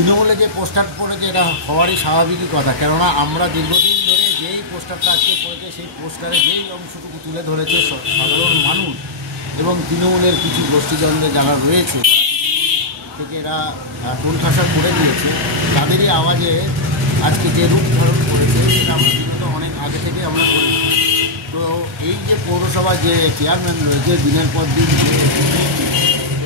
তৃণমূলে যে পোস্টার পড়েছে এটা হওয়ারই স্বাভাবিকই কথা, কেননা আমরা দীর্ঘদিন ধরে যেই পোস্টারটা আজকে পড়েছে সেই পোস্টারে যেই অংশটুকু তুলে ধরেছে সাধারণ মানুষ এবং তৃণমূলের কিছু গোষ্ঠীদ্বন্দ্বে যারা রয়েছে থেকে এরা কোণঠাসা করে দিয়েছে, তাদেরই আওয়াজে আজকে যে রূপ ধারণ করেছে সেটা আমরা বিগত অনেক আগে থেকে আমরা করেছি। তো এই যে পৌরসভা যে চেয়ারম্যান রয়েছে দিনের পর দিন যে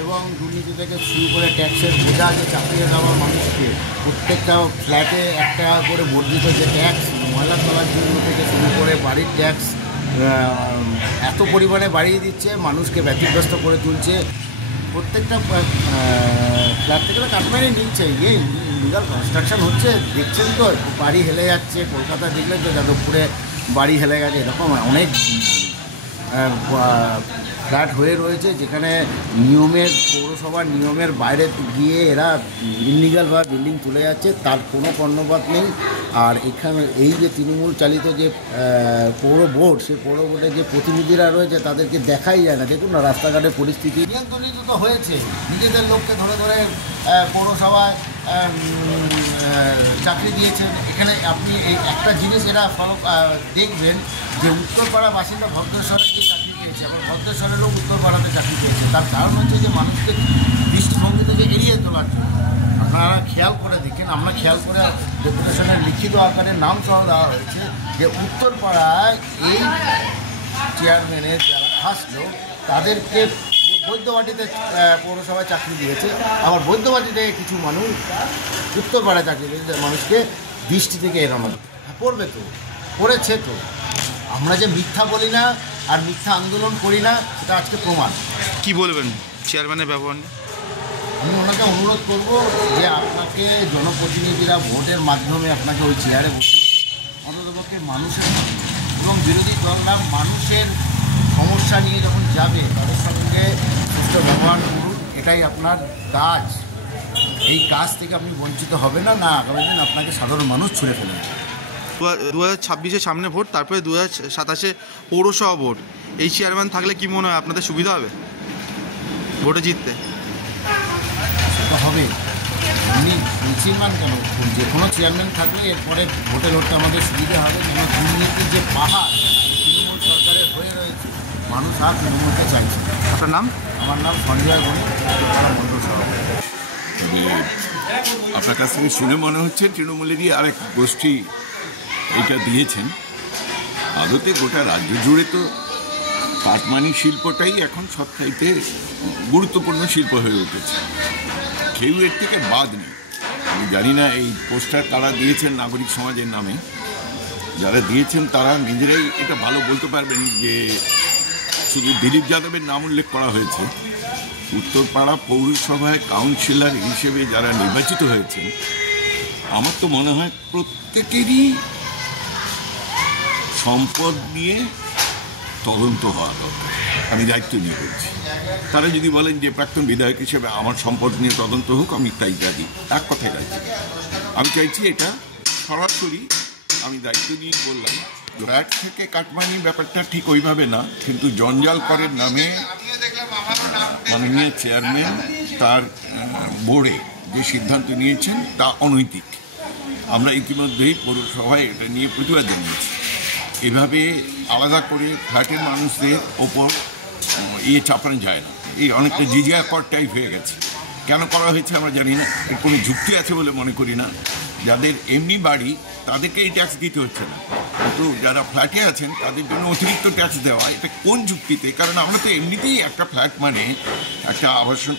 এবং দুর্নীতি থেকে শুরু করে ট্যাক্সের বোঝা যে চাপিয়ে দেওয়া মানুষকে, প্রত্যেকটা ফ্ল্যাটে 1 টাকা করে বর্ধিত যে ট্যাক্স, ময়লা তোলার জন্য থেকে শুরু করে বাড়ির ট্যাক্স এত পরিমাণে বাড়িয়ে দিচ্ছে, মানুষকে ব্যতিগ্রস্ত করে তুলছে। প্রত্যেকটা ফ্ল্যাট থেকে কাটমানি নিচ্ছে, ইলিগাল কনস্ট্রাকশন হচ্ছে, দেখছেন তো বাড়ি হেলে যাচ্ছে। কলকাতা দেখলেন তো যাদবপুরে বাড়ি হেলে গেছে, এরকম অনেক ফ্ল্যাট হয়ে রয়েছে যেখানে নিয়মের পৌরসভার নিয়মের বাইরে গিয়ে এরা ইলিগাল বা বিল্ডিং তুলে যাচ্ছে, তার কোনো কর্ণপাত নেই। আর এখানে এই যে তৃণমূল চালিত যে পৌর বোর্ড, সেই পৌর বোর্ডের যে প্রতিনিধিরা রয়েছে তাদেরকে দেখাই যায় না। দেখুন না রাস্তাঘাটের পরিস্থিতি, নিয়ন্ত্রিত তো হয়েছে, নিজেদের লোককে ধরে ধরে পৌরসভায় চাকরি দিয়েছেন। এখানে আপনি এই একটা জিনিস এরা ফলো দেখবেন যে উত্তরপাড়া বাসিন্দা ভদ্রেশ্বরে কি চাকরি পেয়েছে, আবার ভদ্রেশ্বরের লোক উত্তরপাড়াতে চাকরি পেয়েছে। তার কারণ হচ্ছে যে মানুষকে দৃষ্টিভঙ্গি থেকে এড়িয়ে তোলার জন্য। আপনারা খেয়াল করে দেখেন, আমরা খেয়াল করে ডেপুটেশনের লিখিত আকারে নাম সহ দেওয়া হয়েছে যে উত্তরপাড়ায় এই চেয়ারম্যানের যারা খাস লোক তাদেরকে বৈদ্যবাটিতে পৌরসভায় চাকরি দিয়েছে, আবার বৈদ্যবাটিতে কিছু মানুষ উত্তরপাড়ায় চাকরি দিয়েছে, মানুষকে দৃষ্টি থেকে এড়ানো পড়বে তো, পড়েছে তো। আমরা যে মিথ্যা বলি না আর মিথ্যা আন্দোলন করি না, সেটা আজকে প্রমাণ। কি বলবেন চেয়ারম্যানের ব্যবহার নিয়ে? আমি ওনাকে অনুরোধ করব যে আপনাকে জনপ্রতিনিধিরা ভোটের মাধ্যমে আপনাকে ওই চেয়ারে বসে অন্ততপক্ষে মানুষের এবং বিরোধী দলরা মানুষের সমস্যা নিয়ে যখন যাবে তাদের সঙ্গে সুস্থ ব্যবহার করুন, এটাই আপনার কাজ। এই কাজ থেকে আপনি বঞ্চিত হবে না, না আগামী দিন আপনাকে সাধারণ মানুষ ছুঁড়ে ফেলবে। 2026-এ সামনে ভোট, তারপরে 2027-এ পৌরসভা ভোট। এই চেয়ারম্যান থাকলে কি মনে হয় আপনাদের সুবিধা হবে ভোটে জিততে? সেটা হবে, আপনি চেয়ারম্যান কেন, যে কোনো চেয়ারম্যান থাকলে এরপরে ভোটে লড়তে আমাদের সুবিধা হবে। কেন দুর্নীতির যে পাহাড় তৃণমূল সরকারের হয়ে রয়েছে, মানুষ আর তৃণমূলকে চাইছে। আপনার নাম? আমার নাম সঞ্জয় বণিক, মন্ডল সভাপতি। আপনার কাছ থেকে শুনে মনে হচ্ছে তৃণমূলেরই আরেক গোষ্ঠী এটা দিয়েছেন। আদতে গোটা রাজ্য জুড়ে তো কাটমানি শিল্পটাই এখন সবচাইতে গুরুত্বপূর্ণ শিল্প হয়ে উঠেছে, কেউ এর থেকে বাদ নেই। আমি জানি না এই পোস্টার কারা দিয়েছেন নাগরিক সমাজের নামে, যারা দিয়েছেন তারা নিজেরাই এটা ভালো বলতে পারবেন যে শুধু দিলীপ যাদবের নাম উল্লেখ করা হয়েছে। উত্তরপাড়া পৌরসভায় কাউন্সিলর হিসেবে যারা নির্বাচিত হয়েছেন, আমার তো মনে হয় প্রত্যেকেরই সম্পদ নিয়ে তদন্ত হওয়া দরকার। আমি দায়িত্ব নিয়ে বলছি, তারা যদি বলেন যে প্রাক্তন বিধায়ক হিসেবে আমার সম্পদ নিয়ে তদন্ত হোক, আমি তাই রাজি, এক কথায় রাজি। আমি চাইছি এটা সরাসরি, আমি দায়িত্ব নিয়ে বললাম ফ্ল্যাট থেকে কাটমানি ব্যাপারটা ঠিক ওইভাবে না, কিন্তু জঞ্জাল করের নামে মাননীয় চেয়ারম্যান তার বোর্ডে যে সিদ্ধান্ত নিয়েছেন তা অনৈতিক। আমরা ইতিমধ্যেই পৌরসভায় এটা নিয়ে প্রতিবাদ জানিয়েছি। এভাবে আলাদা করে ফ্ল্যাটের মানুষদের ওপর চাপানো যায় না, এই অনেকটা জিজিয়া কর টাইপ হয়ে গেছে। কেন করা হয়েছে আমরা জানি না, এর কোনো যুক্তি আছে বলে মনে করি না। যাদের এমনি বাড়ি তাদেরকে এই ট্যাক্স দিতে হচ্ছে না, কিন্তু যারা ফ্ল্যাটে আছেন তাদের জন্য অতিরিক্ত ট্যাক্স দেওয়া, এটা কোন যুক্তিতে? কারণ আমরা তো এমনিতেই একটা ফ্ল্যাট মানে একটা আবাসন